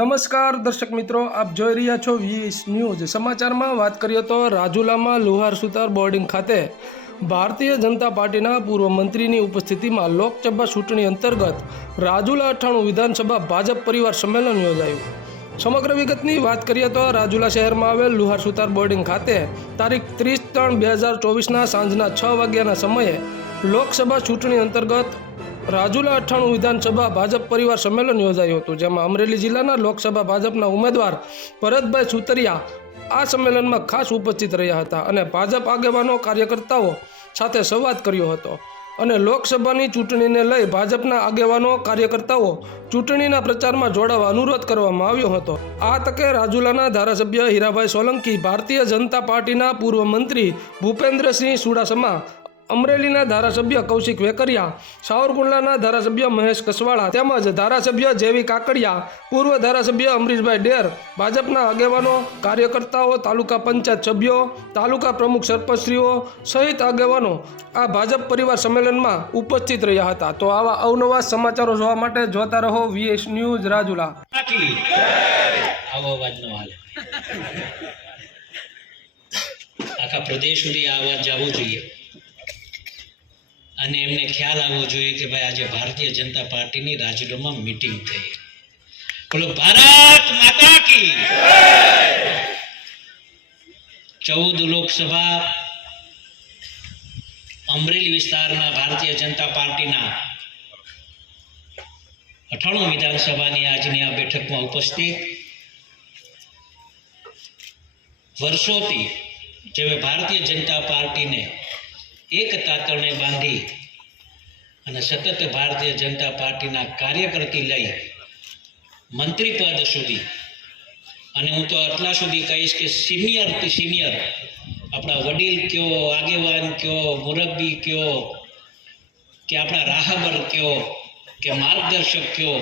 નમસ્કાર દર્શક મિત્રો, આપ જોઈ રહ્યા છો વીએસ ન્યૂઝ. સમાચારમાં વાત કરીએ તો રાજુલામાં લુહાર સુતાર બોર્ડિંગ ખાતે ભારતીય જનતા પાર્ટીના પૂર્વ મંત્રીની ઉપસ્થિતિમાં લોકસભા ચૂંટણી અંતર્ગત રાજુલા અઠાણું વિધાનસભા ભાજપ પરિવાર સંમેલન યોજાયું. સમગ્ર વિગતની વાત કરીએ તો રાજુલા શહેરમાં આવેલ લુહાર સુતાર બોર્ડિંગ ખાતે તારીખ ત્રીસ ત્રણ બે હજાર ચોવીસના સાંજના છ વાગ્યાના સમયે લોકસભા ચૂંટણી અંતર્ગત રાજુલા અઠ્ઠાણું વિધાનસભા ભાજપ પરિવાર સંમેલન યોજાયું હતું, જેમાં અમરેલી જિલ્લાના લોકસભા ભાજપના ઉમેદવાર ભરતભાઈ સુતરિયા આ સંમેલનમાં ખાસ ઉપસ્થિત રહ્યા હતા અને ભાજપ આગેવાનો કાર્યકર્તાઓ સાથે સંવાદ કર્યો હતો. અને લોકસભાની ચૂંટણીને લઈ ભાજપના આગેવાનો કાર્યકર્તાઓ ચૂંટણીના પ્રચારમાં જોડાવા અનુરોધ કરવામાં આવ્યો હતો. આ તકે રાજુલાના ધારાસભ્ય હીરાભાઈ સોલંકી, ભારતીય જનતા પાર્ટીના પૂર્વ મંત્રી ભૂપેન્દ્રસિંહ સુડાસમા અમરેલીના ધારાસભ્ય કૌશિક વેકરિયા, સાવરકુંડલાના ધારાસભ્ય મહેશ કસવાળા તેમજ ધારાસભ્ય જેવી કાકડિયા, પૂર્વ ધારાસભ્ય અમરીશભાઈ ડેર, ભાજપના આગેવાનો, કાર્યકર્તાઓ, તાલુકા પંચાયત સભ્યો, તાલુકા પ્રમુખ સરપંચશ્રીઓ સહિત આગેવાનો આ ભાજપ પરિવાર સંમેલનમાં ઉપસ્થિત રહ્યા હતા. તો આવા અવનવા સમાચારો જોવા માટે જોતા રહો વીએસ ન્યૂઝ રાજુલા. આખા પ્રદેશ સુધી આ અવાજ જવો જોઈએ. અને એમને ખ્યાલ આવવો જોઈએ કે ભાઈ આજે ભારતીય જનતા પાર્ટીની રાજુલામાં મીટિંગ થઈ. બોલો, ભારત માતા કી ચૌદ લોકસભા અમરેલી વિસ્તારના ભારતીય જનતા પાર્ટીના અઠાણું વિધાનસભાની આજની આ બેઠકમાં ઉપસ્થિત વર્ષોથી જેવે ભારતીય જનતા પાર્ટીને એક તાતરણે બાંધી અને સતત ભારતીય જનતા પાર્ટીના કાર્યકરથી લઈ મંત્રી પદ સુધી. અને હું તો આટલા સુધી કહીશ કે સિનિયરથી સિનિયર આપણા વડીલ કયો, આગેવાન કયો, મુરબ્બી કયો, કે આપણા રાહબર કયો, કે માર્ગદર્શક કયો,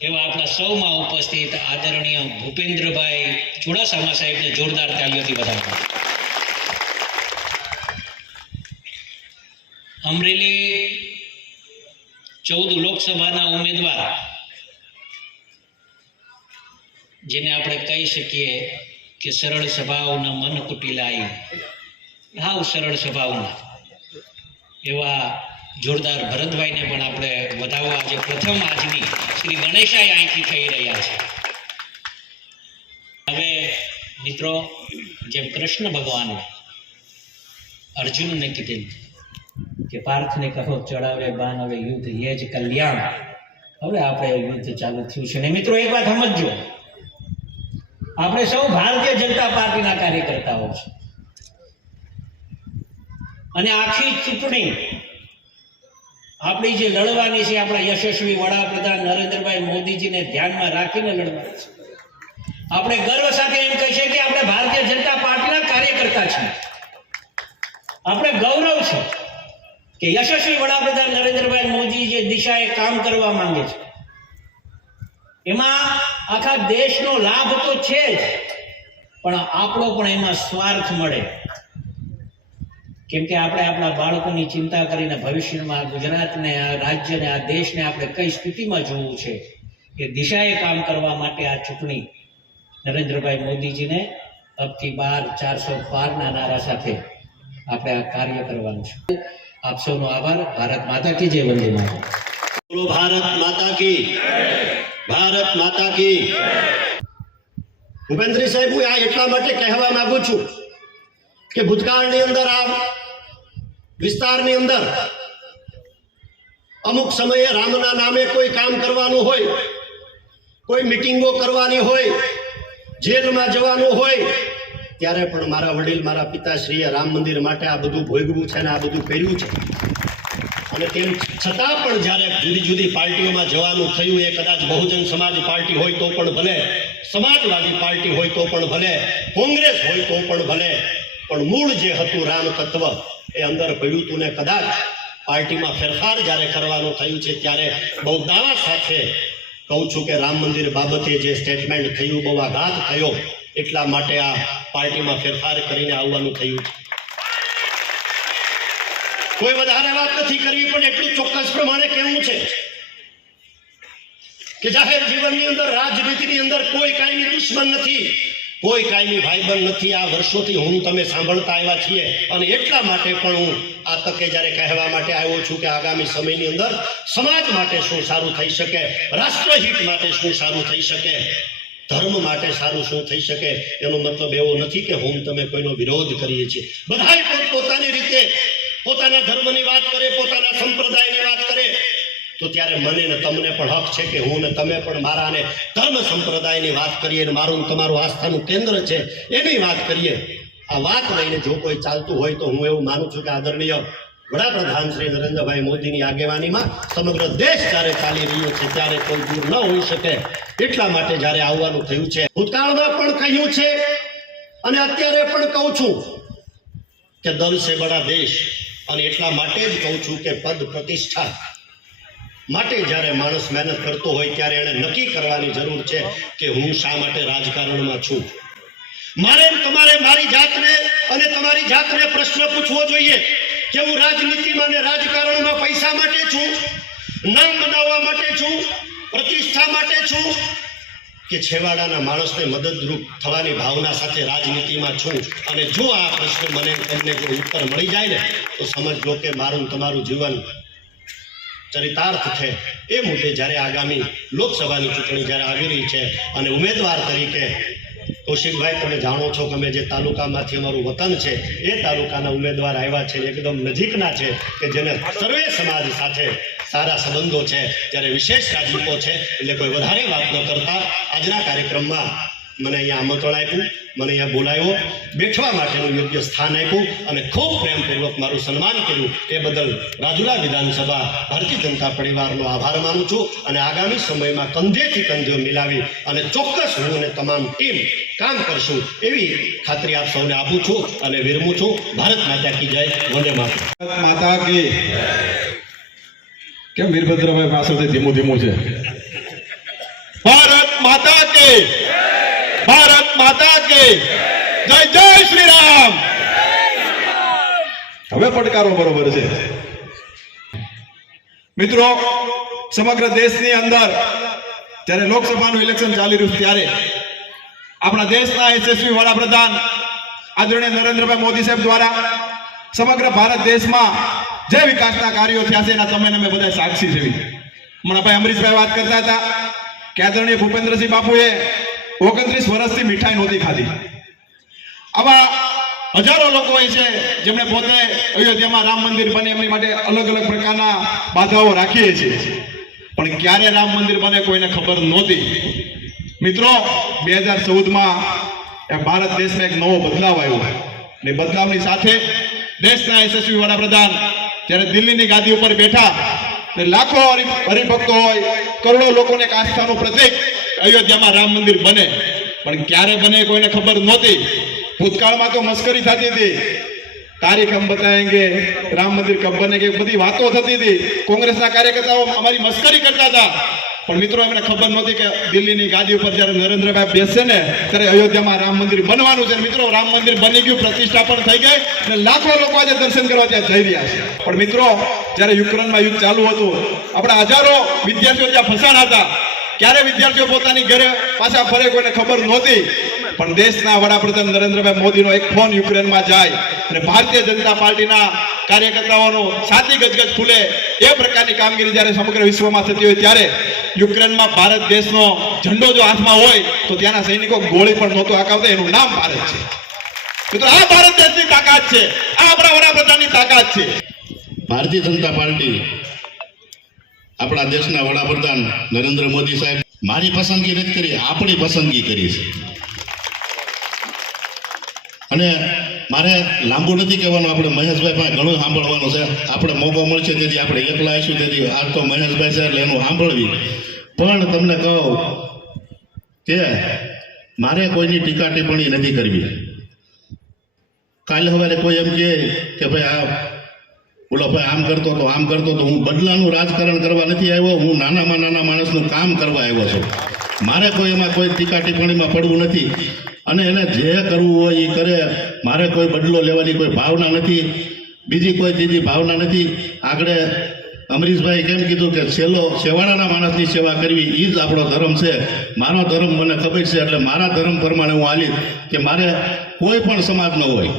એવા આપણા સૌમાં ઉપસ્થિત આદરણીય ભૂપેન્દ્રભાઈ ચુડાસામા સાહેબને જોરદાર તાલીઓથી વધાવવા અમરેલી ચૌદ લોકસભાના ઉમેદવાર જેને આપણે કહી શકીએ કે સરળ સ્વભાવના મન કુટિલાઈ હાવ સરળ સ્વભાવના. એવા જોરદાર ભરતભાઈને પણ આપણે વધાવવા આજે પ્રથમ આજની શ્રી ગણેશાય અહીંથી થઈ રહ્યા છે. હવે મિત્રો, જેમ કૃષ્ણ ભગવાન અર્જુનને કીધેલું. કે પાર્થને કહો, ચડાવે બાન હવે યુદ્ધ, એ જ કલ્યાણ. હવે આપણે યુદ્ધ ચાલુ થયું છે ને મિત્રો, એક વાત સમજજો. આપણે સૌ ભારતીય જનતા પાર્ટીના કાર્યકર્તાઓ છે. અને આખી ચૂંટણી, આપણી જે લડવાની છે, આપણા યશસ્વી વડાપ્રધાન નરેન્દ્રભાઈ મોદીજીને ધ્યાનમાં રાખીને લડવાની છે. આપણે ગર્વ સાથે એમ કહી છે કે આપણે ભારતીય જનતા પાર્ટીના કાર્યકર્તા છીએ. આપણે ગૌરવ છે. કે યશસ્વી વડાપ્રધાન નરેન્દ્રભાઈ મોદી જે દિશાએ કામ કરવા માંગે છે. એમાં આખા દેશનો લાભ તો છે જ, પણ આપણો પણ એમાં સ્વાર્થ મળે. કેમ કે આપણે આપણા બાળકોની ચિંતા કરીને ભવિષ્યમાં ગુજરાતને, આ રાજ્યને, આ દેશને આપણે કઈ સ્થિતિમાં જોવું છે, એ દિશાએ કામ કરવા માટે આ ચૂંટણી નરેન્દ્રભાઈ મોદીજીને અબકી બાર ચારસો બારના નારા સાથે આપણે આ કાર્ય કરવાનું છે. આપ સૌનો આભાર. ભારત માતા કી જય, વંદે માતા ભારત માતા કી ભારત માતા કી ભૂપેન્દ્ર સાહેબ, હું આ એટલા માટે કહેવા માંગુ છું કે ભૂતકાળની અંદર આ વિસ્તારની અંદર અમુક સમયે રામના નામે કોઈ કામ કરવાનું હોય, કોઈ મિટિંગો કરવાની હોય, જેલમાં જવાનું હોય ત્યારે પણ મારા વડીલ, મારા પિતાશ્રીએ રામ મંદિર માટે આ બધું ભોગવું છે ને આ બધું કર્યું છે. અને તેમ છતાં પણ જ્યારે જુદી જુદી પાર્ટીઓમાં જવાનું થયું, એ કદાચ બહુજન સમાજ પાર્ટી હોય તો પણ ભલે, સમાજવાદી પાર્ટી હોય તો પણ ભલે, કોંગ્રેસ હોય તો પણ ભલે, પણ મૂળ જે હતું રામ તત્વ, એ અંદર પડ્યું હતું ને કદાચ પાર્ટીમાં ફેરફાર જ્યારે કરવાનું થયું છે, ત્યારે બહુ દાવા સાથે કહું છું કે રામ મંદિર બાબતે જે સ્ટેટમેન્ટ થયું, બહુ આઘાત થયો. એટલા માટે આ પાર્ટીમાં ફેરફાર કરીને આવવાનું થયું છે. કોઈ વધારે વાત નથી કરવી, પણ એટલું ચોક્કસ પ્રમાણે કેવું છે કે જાહેર જીવનની અંદર, રાજનીતિની અંદર કોઈ કાયમી દુશ્મન નથી, કોઈ કાયમી ભાઈબંધ નથી. આ વર્ષોથી હું તમે સાંભળતા આવ્યા છીએ અને એટલા માટે પણ હું આ તકે જ્યારે કહેવા માટે આવ્યો છું કે આગામી સમયની અંદર સમાજ માટે શું સારું થઈ શકે, રાષ્ટ્રહિત માટે શું સારું થઈ શકે ધર્મ માટે સારું શું થઈ શકે એનો મતલબ એવો નથી કે હું તમે કોઈનો વિરોધ કરીએ છીએ. બધાય પોતપોતાની રીતે પોતાના ધર્મની વાત કરે, પોતાના સંપ્રદાયની વાત કરે. તો ત્યારે મને ને તમને પણ હક છે કે હું ને તમે પણ મારા ને ધર્મ સંપ્રદાયની વાત કરીએ ને મારું તમારું આસ્થાનું કેન્દ્ર છે એની વાત કરીએ. આ વાત લઈને જો કોઈ ચાલતું હોય તો હું એવું માનું છું કે આદરણીય વડાપ્રધાન શ્રી નરેન્દ્રભાઈ મોદીની આગેવાનીમાં સમગ્ર દેશ જ્યારે ચાલી રહ્યો છે, ત્યારે કોઈ દૂર ન હોઈ શકે એટલા માટે જ્યારે આવવાનું થયું છે. ભૂતકાળમાં પણ કહ્યું છે, અને અત્યારે પણ કહું છું કે દલ છે બડા દેશ, અને એટલા માટે જ કહું છું કે પદ પ્રતિષ્ઠા માટે જ્યારે માણસ મહેનત કરતો હોય ત્યારે એને નક્કી કરવાની જરૂર છે કે હું શા માટે રાજકારણમાં છું. મારે તમારે મારી જાતને અને તમારી જાતને પ્રશ્ન પૂછવો જોઈએ. કે હું રાજનીતિમાં ને રાજકારણમાં પૈસા માટે છું, નામ બનાવવા માટે છું, પ્રતિષ્ઠા માટે છું, કે છેવાડાના માણસને મદદરૂપ થવાની ભાવના સાથે રાજનીતિમાં છું. અને જો આ પ્રશ્ન મને તમને જો ઉત્તર મળી જાય ને, તો સમજો કે મારું તમારું જીવન ચરિતાર્થ છે. એ મુદ્દે જ્યારે આગામી લોકસભાની ચૂંટણી જ્યારે આવી રહી છે અને ઉમેદવાર તરીકે કૌશિકભાઈ, તમે જાણો છો અમે જે તાલુકામાંથી અમારું વતન છે, એ તાલુકાના ઉમેદવાર આવ્યા છે એકદમ નજીકના છે કે જેને સર્વે સમાજ સાથે સારા સંબંધો છે. ત્યારે વિશેષ રાજદૂતો છે, એટલે કોઈ વધારે વાત ન કરતા. આજના કાર્યક્રમમાં મને અહીંયા આમંત્રણ આપ્યું મને અહીંયા બોલાવ્યો બેઠવા માટેનું યોગ્ય સ્થાન આપ્યું અને ખૂબ પ્રેમપૂર્વક મારું સન્માન કર્યું. એ બદલ રાજુલા વિધાનસભા ભારતીય જનતા પરિવારનો આભાર માનું છું અને આગામી સમયમાં કંધેથી કંધો મિલાવી અને ચોક્કસ હું અને તમામ ટીમ કામ કરશું એવી ખાતરી આપ સૌને આપું છું અને વિરમું છું. ભારત માતા કી જય. વંદે માતરમ. માતા કી કેમ વીરભદ્રભાઈ પાછળથી ધીમું ધીમું છે? ભારત માતા કે માતા કે જય જય શ્રી રામ હવે પડકારો બરોબર છે. મિત્રો, સમગ્ર દેશની અંદર જ્યારે લોકસભાનું ઇલેક્શન ચાલી રહ્યું ત્યારે આપણા દેશના યશસ્વી વડાપ્રધાન આદરણીય નરેન્દ્રભાઈ મોદી સાહેબ દ્વારા સમગ્ર ભારત દેશમાં જે વિકાસના કાર્યો થયા છે એના તમે અમે બધા સાક્ષી છે હમણાં ભાઈ અમરીશભાઈ વાત કરતા હતા કે આદરણીય ભૂપેન્દ્રસિંહ બાપુએ ઓગણત્રીસ વર્ષથી મીઠાઈ નહોતી ખાધી. આવા હજારો લોકો હોય છે, જેમણે પોતે અયોધ્યામાં રામ મંદિર બને એમની માટે અલગ અલગ પ્રકારના બાધાઓ રાખીએ છીએ. પણ ક્યારે રામ મંદિર બને કોઈને ખબર નહોતી. મિત્રો, બે હજાર ચૌદમાં ભારત દેશમાં એક નવો બદલાવ આવ્યો. અને બદલાવની સાથે દેશના યશસ્વી વડાપ્રધાન જ્યારે દિલ્હીની ગાદી ઉપર બેઠા લાખો હરિભક્તો હોય, કરોડો લોકોને એક આસ્થાનું પ્રતીક અયોધ્યામાં રામ મંદિર બને. પણ ક્યારે બને કોઈને ખબર નહોતી. ભૂતકાળમાં તો મસ્કરી થતી હતી. તારીખ હમ બતાવેંગે રામ મંદિર કબ બનેગે બધી વાતો થતી હતી. કોંગ્રેસના કાર્યકર્તાઓ અમારી મસ્કરી કરતા હતા. પણ મિત્રો, એમને ખબર નહોતી કે દિલ્હીની ગાદી ઉપર જ્યારે નરેન્દ્રભાઈ બેસે ને, ત્યારે અયોધ્યામાં રામ મંદિર બનવાનું છે. મિત્રો, રામ મંદિર બની ગયું પ્રતિષ્ઠા પણ થઈ ગઈ અને લાખો લોકો આજે દર્શન કરવા ત્યાં જઈ રહ્યા છે. પણ મિત્રો, જ્યારે યુક્રેનમાં યુદ્ધ ચાલુ હતું, આપણા હજારો વિદ્યાર્થીઓ ત્યાં ફસાણા હતા. ક્યારે વિદ્યાર્થીઓ પોતાની ઘરે પાછા ફરે કોઈને ખબર નહોતી? પણ દેશના વડાપ્રધાન નરેન્દ્રભાઈ મોદીનો એક ફોન યુક્રેનમાં જાય અને ભારતીય જનતા પાર્ટીના કાર્યકર્તાઓનો સાચી ગજગજ ફૂલે એ પ્રકારની કામગીરી જ્યારે સમગ્ર વિશ્વમાં થતી હોય ત્યારે યુક્રેનમાં ભારત દેશનો ઝંડો જો હાથમાં હોય તો ત્યાંના સૈનિકો ગોળી પણ નહોતું આકાવતા. એનું નામ ભારત છે. મિત્રો, આ ભારત દેશની તાકાત છે. આ આપણા વડાપ્રધાનની તાકાત છે. ભારતીય જનતા પાર્ટી આપણા દેશના વડાપ્રધાન નરેન્દ્ર મોદી સાહેબ મારી પસંદગી નથી કરી, આપણી પસંદગી કરી છે. અને મારે લાંબુ નથી કહેવાનું, આપણે મહેશભાઈ પાસે ઘણું સાંભળવાનું છે. આપણે મોકો મળશે, તેથી આપણે એકલા આવીશું, તેથી આ તો મહેશભાઈ છે એટલે એનું સાંભળવી. પણ તમને કહું કે મારે કોઈની ટીકા ટિપ્પણી નથી કરવી. કાલે સવારે કોઈ એમ કહે કે ભાઈ આ ઓલો ભાઈ, આમ કરતો તો, આમ કરતો તો હું બદલાનું રાજકારણ કરવા નથી આવ્યો, હું નાનામાં નાના માણસનું કામ કરવા આવ્યો છું. મારે કોઈ એમાં કોઈ ટીકા ટિપ્પણીમાં પડવું નથી. અને એને જે કરવું હોય એ કરે. મારે કોઈ બદલો લેવાની કોઈ ભાવના નથી. બીજી કોઈ ત્રીજી ભાવના નથી. આગળ અમરીશભાઈ કેમ કીધું કે છેલ્લો, છેવાડાના માણસની સેવા કરવી એ જ આપણો ધર્મ છે. મારો ધર્મ મને ખબર છે, એટલે મારા ધર્મ પ્રમાણે હું હાલીશ કે મારે કોઈ પણ સમાજનો હોય,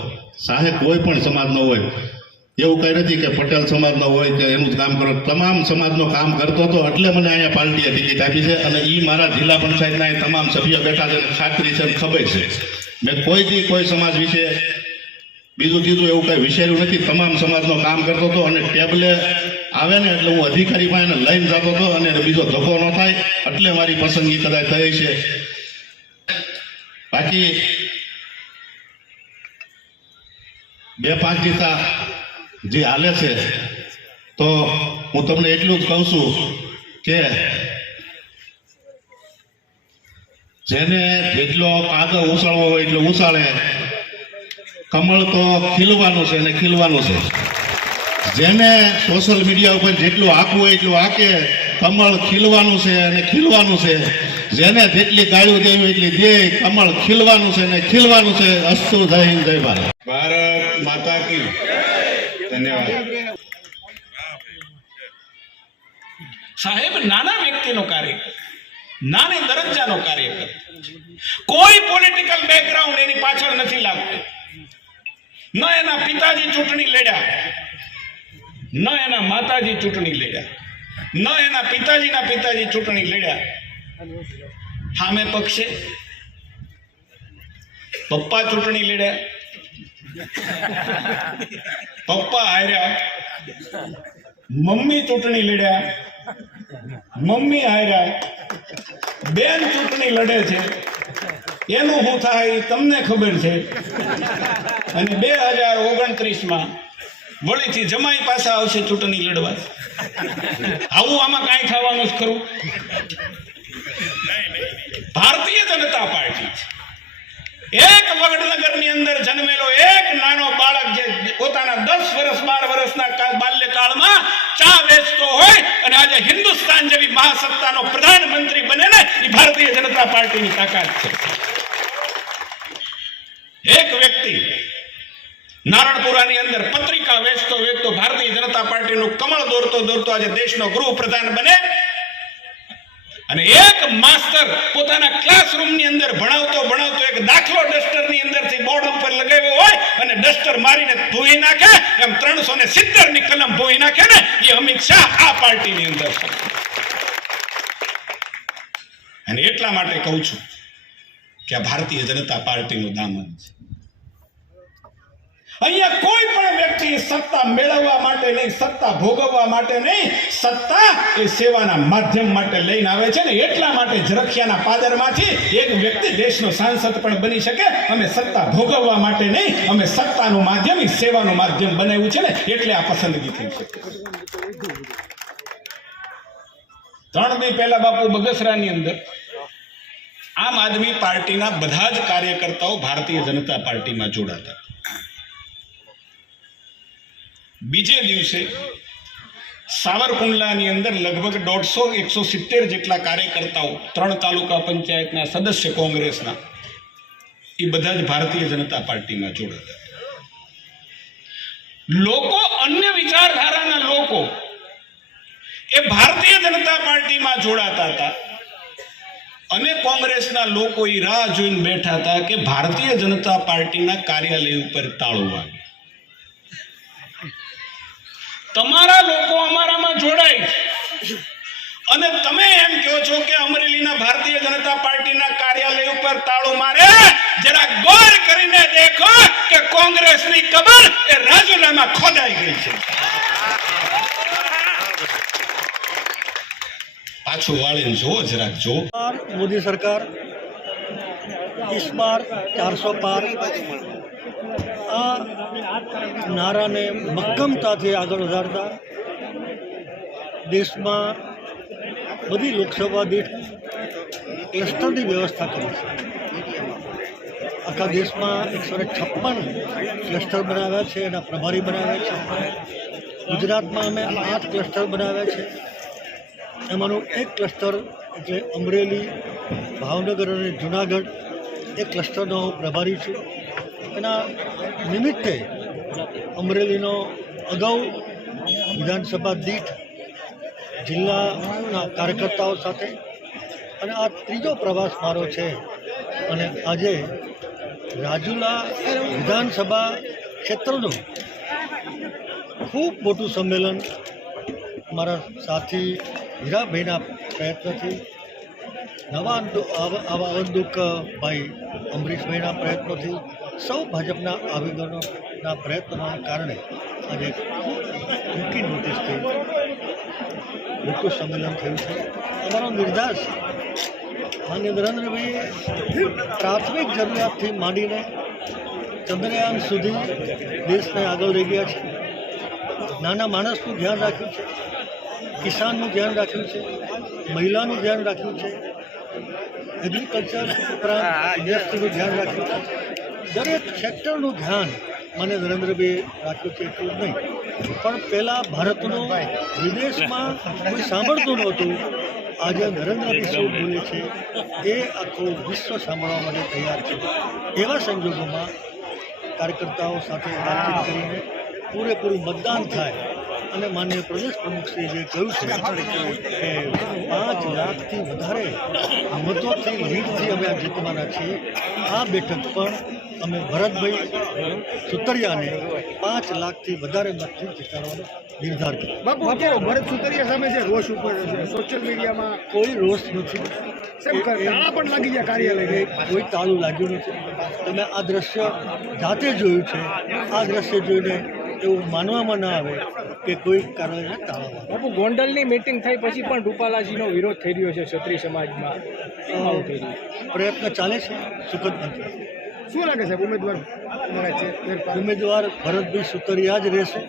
સાહેબ કોઈ પણ સમાજનો હોય એવું કઈ નથી કે પટેલ સમાજનો હોય કે એનું જ કામ કરો. તમામ સમાજનો કામ કરતો હતો એટલે મને અહીંયા પાર્ટીએ ટિકિટ આપી છે અને એ મારા જિલ્લા પંચાયતના તમામ સભ્યો બેઠા છે ખાતરી છે ખબર છે. મેં કોઈ દી કોઈ સમાજ વિશે બીજું કીધું એવું કઈ વિચાર્યું નથી. તમામ સમાજનો કામ કરતો હતો અને ટેબલે આવે ને એટલે હું અધિકારી પાસે લઈને જતો હતો અને બીજો ધક્કો ન થાય એટલે મારી પસંદગી કદાચ થઈ છે. બાકી બે પાંચ દીતા જે, હાલે છે. તો હું તમને એટલું જ કહું છું કે જેને જેટલો કાદવ ઉછાળવો હોય એટલો ઉછાળે. કમળ તો ખીલવાનું છે અને ખીલવાનું છે. જેને સોશિયલ મીડિયા ઉપર જેટલું આંકવું હોય એટલું આંકે કમળ ખીલવાનું છે અને ખીલવાનું છે. જેને જેટલી ગાળીઓ દેવી એટલી દે. કમળ ખીલવાનું છે અને ખીલવાનું છે. અસ્તુ જય હિન્દ, જય ભારત. ભારત માતા કી. સાહેબ, નાના વ્યક્તિનો કાર્યકર નાની દરજ્જાનો કાર્યકર કોઈ પોલિટિકલ બેકગ્રાઉન્ડ એની પાછળ નથી લાગતું. ન એના પિતાજી ચૂંટણી લડ્યા, ન એના માતાજી ચૂંટણી લડ્યા, ન એના પિતાજીના પિતાજી ચૂંટણી લડ્યા. સામે પક્ષે પપ્પા ચૂંટણી લડ્યા પપ્પા હાર્યા. મમ્મી ચૂંટણી લડ્યા. મમ્મી હાર્યા. બેન ચૂંટણી લડે છે. એનું શું થાય એ તમને ખબર છે. અને બે હજાર ઓગણત્રીસમાં વળીથી જમાઈ પાસે આવશે ચૂંટણી લડવા. આવું આમાં કાંઈ થવાનું જ ખરું. ભારતીય જનતા પાર્ટી છે. એક વડનગરની અંદર જન્મેલો એક નાનો બાળક જે પોતાના દસ વર્ષ, બાર વર્ષના બાલ્યકાળમાં ચા વેચતો હોય અને આજે હિન્દુસ્તાન જેવી મહાસત્તાનો પ્રધાનમંત્રી બને ને, એ ભારતીય જનતા પાર્ટીની તાકાત છે. એક વ્યક્તિ નારણપુરાની અંદર પત્રિકા વેચતો વેચતો ભારતીય જનતા પાર્ટીનું કમળ દોરતો દોરતો આજે દેશનો ગૃહ પ્રધાન બને. અને એક માસ્ટર પોતાના ક્લાસરૂમની અંદર ભણાવતો ભણાવતો એક દાખલો ડસ્ટરની અંદરથી બોર્ડ ઉપર લગાવ્યો હોય અને ડસ્ટર મારીને ધોઈ નાખે. એમ ત્રણસો ને સિત્તેરની કલમ ધોઈ નાખે ને, એ અમિત શાહ આ પાર્ટીની અંદર અને એટલા માટે કહું છું કે આ ભારતીય જનતા પાર્ટીનું દામન છે. અહીંયા કોઈ પણ વ્યક્તિ સત્તા મેળવવા માટે નહીં, સત્તા ભોગવવા માટે નહીં, સત્તા એ સેવાના માધ્યમ માટે લઈને આવે છે ને એટલા માટે જરખિયાના પાદરમાંથી એક વ્યક્તિ દેશનો સાંસદ પણ બની શકે. અમે સત્તા ભોગવવા માટે નહીં, અમે સત્તાનું માધ્યમ, એ સેવાનું માધ્યમ બનાવ્યું છે ને એટલે આ પસંદગી થઈ છે ત્રણ દી પહેલા બાપુ બગસરાની અંદર આમ આદમી પાર્ટીના બધા જ કાર્યકર્તાઓ ભારતીય જનતા પાર્ટીમાં જોડાતા. બીજે દિવસે સાવરકુંડલાની અંદર લગભગ દોઢસો, એકસો સિત્તેર જેટલા કાર્યકર્તાઓ ત્રણ તાલુકા પંચાયતના સદસ્ય કોંગ્રેસના, એ બધા જ ભારતીય જનતા પાર્ટીમાં જોડાતા લોકો, અન્ય વિચારધારાના લોકો એ ભારતીય જનતા પાર્ટીમાં જોડાતા હતા અને કોંગ્રેસના લોકો એ રાહ જોઈને બેઠા હતા કે ભારતીય જનતા પાર્ટીના કાર્યાલય ઉપર તાળું વાગે. તમારા લોકો અમારામાં જોડાય અને તમે એમ કહો છો કે અમરેલીના ભારતીય જનતા પાર્ટીના કાર્યાલય ઉપર તાળો મારે, જરા ગોર કરીને દેખો કે કોંગ્રેસની કબર એ રાજુલામાં ખોદાઈ ગઈ છે. પાછું વાળીને જુઓ જરાક, જુઓ. મોદી સરકાર ઇસ્માર ચારસો પાર આ નારાને મક્કમતાથી આગળ વધારતા દેશમાં બધી લોકસભા દીઠ ક્લસ્ટરની વ્યવસ્થા કરી છે. આખા દેશમાં એકસો ને છપ્પન ક્લસ્ટર બનાવ્યા છે એના પ્રભારી બનાવ્યા છે. ગુજરાતમાં અમે આઠ ક્લસ્ટર બનાવ્યા છે. એમાંનું એક ક્લસ્ટર એટલે અમરેલી, ભાવનગર અને જુનાગઢ એ ક્લસ્ટરનો પ્રભારી છું. એના નિમિત્તે અમરેલીનો અગાઉ વિધાનસભા દીઠ જિલ્લાના કાર્યકર્તાઓ સાથે અને આ ત્રીજો પ્રવાસ મારો છે અને આજે રાજુલા વિધાનસભા ક્ષેત્રનું ખૂબ મોટું સંમેલન મારા સાથી હીરાભાઈના પ્રયત્નથી નવા આવા આવા અવંદુક ભાઈ અમરીશભાઈના પ્રયત્નોથી સૌ ભાજપના આગેવાનોના પ્રયત્નોના કારણે આજે ટૂંકી નોટિસથી મોટું સંમેલન થયું છે. અમારો નિર્ધાર માન્ય નરેન્દ્રભાઈએ પ્રાથમિક જરૂરિયાતથી માંડીને ચંદ્રયાન સુધી દેશને આગળ લઈ ગયા છે. નાના માણસનું ધ્યાન રાખ્યું છે. કિસાનનું ધ્યાન રાખ્યું છે. મહિલાનું ધ્યાન રાખ્યું છે. એગ્રીકલ્ચર ઉપરાંત ઇન્ડસ્ટ્રીનું ધ્યાન રાખ્યું દરેક સેક્ટરનું ધ્યાન મને નરેન્દ્રભાઈએ રાખ્યું છે એટલું નહીં. પણ પહેલાં ભારતનું વિદેશમાં કોઈ સાંભળતું નહોતું. આજે નરેન્દ્રભાઈ શું બોલે છે એ આખું વિશ્વ સાંભળવા માટે તૈયાર છે. એવા સંજોગોમાં કાર્યકર્તાઓ સાથે વાતચીત કરીને પૂરેપૂરું મતદાન થાય. અને માન્ય પ્રદેશ પ્રમુખશ્રીએ જે કહ્યું છે કે પાંચ લાખથી વધારે મતોથી લીડથી અમે આ જીતવાના છીએ આ બેઠક પણ અમે ભરતભાઈ સુતરિયાને પાંચ લાખથી વધારે મતથી જીતાડવાનો નિર્ધાર કર્યો. બાપુ ભરત સુતરિયા સામે જે રોષ ઉપર છે સોશિયલ મીડિયામાં કોઈ રોષ નથી. પણ લાગી ગયા કાર્યાલય કોઈ તાળું લાગ્યું નથી. તમે આ દ્રશ્ય જાતે જોયું છે. આ દ્રશ્ય જોઈને એવું માનવામાં ના આવે કે કોઈ કારણે બાપુ ગોંડલની મિટિંગ થઈ પછી પણ રૂપાલાજીનો વિરોધ થઈ રહ્યો છે ક્ષત્રિય સમાજમાં. આવું થઈ રહ્યું પ્રયત્ન ચાલે છે? સુખદ નથી. શું લાગે સાહેબ ઉમેદવાર છે? ઉમેદવાર ભરતભાઈ સુતરિયા જ રહેશે.